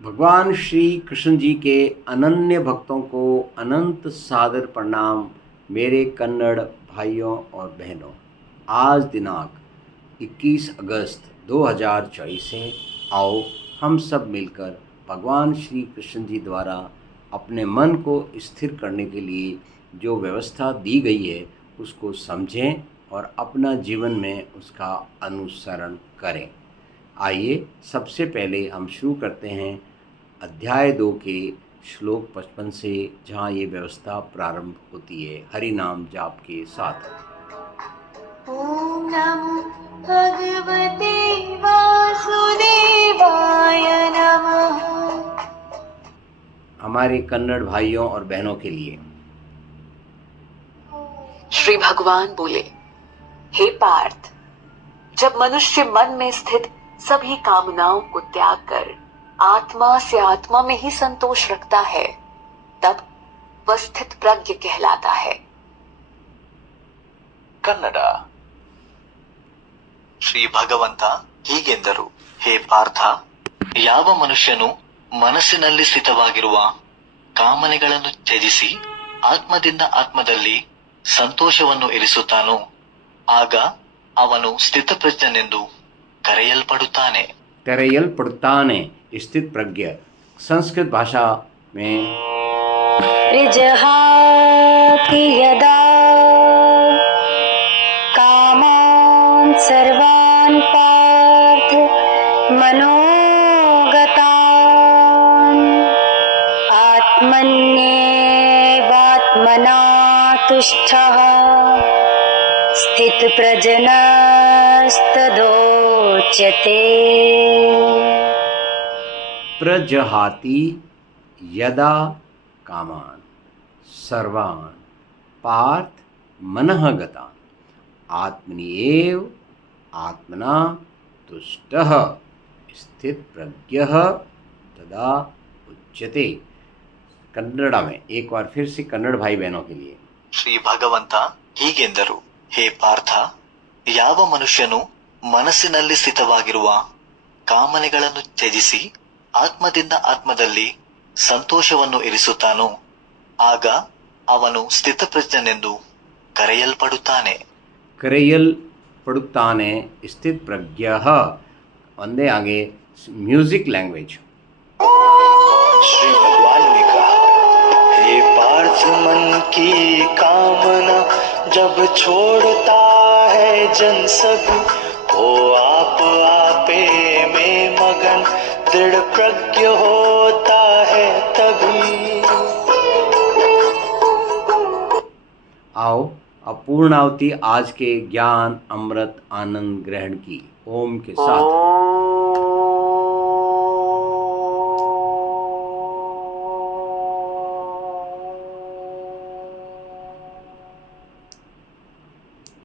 भगवान श्री कृष्ण जी के अनन्य भक्तों को अनंत सादर प्रणाम। मेरे कन्नड़ भाइयों और बहनों, आज दिनांक 21 अगस्त 2024 है। आओ हम सब मिलकर भगवान श्री कृष्ण जी द्वारा अपने मन को स्थिर करने के लिए जो व्यवस्था दी गई है उसको समझें और अपना जीवन में उसका अनुसरण करें। आइए सबसे पहले हम शुरू करते हैं अध्याय 2 के श्लोक 55 से, जहाँ ये व्यवस्था प्रारंभ होती है हरि नाम जाप के साथ। ओम नमो भगवते वासुदेवाय नमः। हमारे कन्नड़ भाइयों और बहनों के लिए श्री भगवान बोले, हे पार्थ, जब मनुष्य मन में स्थित सभी कामनाओं को त्याग कर आत्मा से आत्मा में ही संतोष रखता है, तब वह स्थित प्रज्ञ कहलाता है। ಕನ್ನಡ. ಶ್ರೀ ಭಗವಂತ ಹೀಗೆಂದರು, ಹೇ ಪಾರ್ಥ, ಯಾವ ಮನುಷ್ಯನು ಮನಸ್ಸಿನಲ್ಲಿ ಸ್ಥಿತವಾಗಿರುವ ಕಾಮನೆಗಳನ್ನು ತ್ಯಜಿಸಿ ಆತ್ಮದಿಂದ ಆತ್ಮದಲ್ಲಿ ಸಂತೋಷವನ್ನು ಇರಿಸುತ್ತಾನೋ, ಆಗ ಅವನು ಸ್ಥಿತಪ್ರಜ್ಞನೆಂದು ಕರೆಯಲ್ಪಡುತ್ತಾನೆ. करेयलपड़ताने स्थित प्रज्ञ संस्कृत भाषा में विजहाति यदा कामान् सर्वान् पार्थ मनोगतान् आत्मन्येवात्मना तुष्टः स्थितप्रज्ञस्तदोच्यते। प्रजहाति यदा कामान सर्वान् पार्थ मनः गतान् आत्मन्येव आत्मना तुष्टः स्थित प्रज्ञः तदा उच्यते। कन्नड़ में एक बार फिर से कन्नड़ भाई बहनों के लिए ಶ್ರೀ ಭಗವಂತ ಹೀಗೆಂದರು, ಹೇ ಪಾರ್ಥ, ಯಾವ ಮನುಷ್ಯನು ಮನಸ್ಸಿನಲ್ಲಿ ಸ್ಥಿತವಾಗಿರುವ ಕಾಮನೆಗಳನ್ನು ತ್ಯಜಿಸಿ ಆತ್ಮದಿಂದ ಆತ್ಮದಲ್ಲಿ ಸಂತೋಷವನ್ನು ಇರಿಸುತ್ತಾನೋ, ಆಗ ಅವನು ಸ್ಥಿತಪ್ರಜ್ಞನೆಂದು ಕರೆಯಲ್ಪಡುತ್ತಾನೆ. करेयलपड़ताने स्थित प्रज्ञः। वंदे आगे म्यूजिक लैंग्वेज। श्री भगवान ने कहा, हे पार्थ, मन की कामना जब छोड़ता है जन सब, वो आप आपे में मगन दृढ़ प्रज्ञ होता है तभी। आओ अब पूर्णावती आज के ज्ञान अमृत आनंद ग्रहण की ओम के साथ।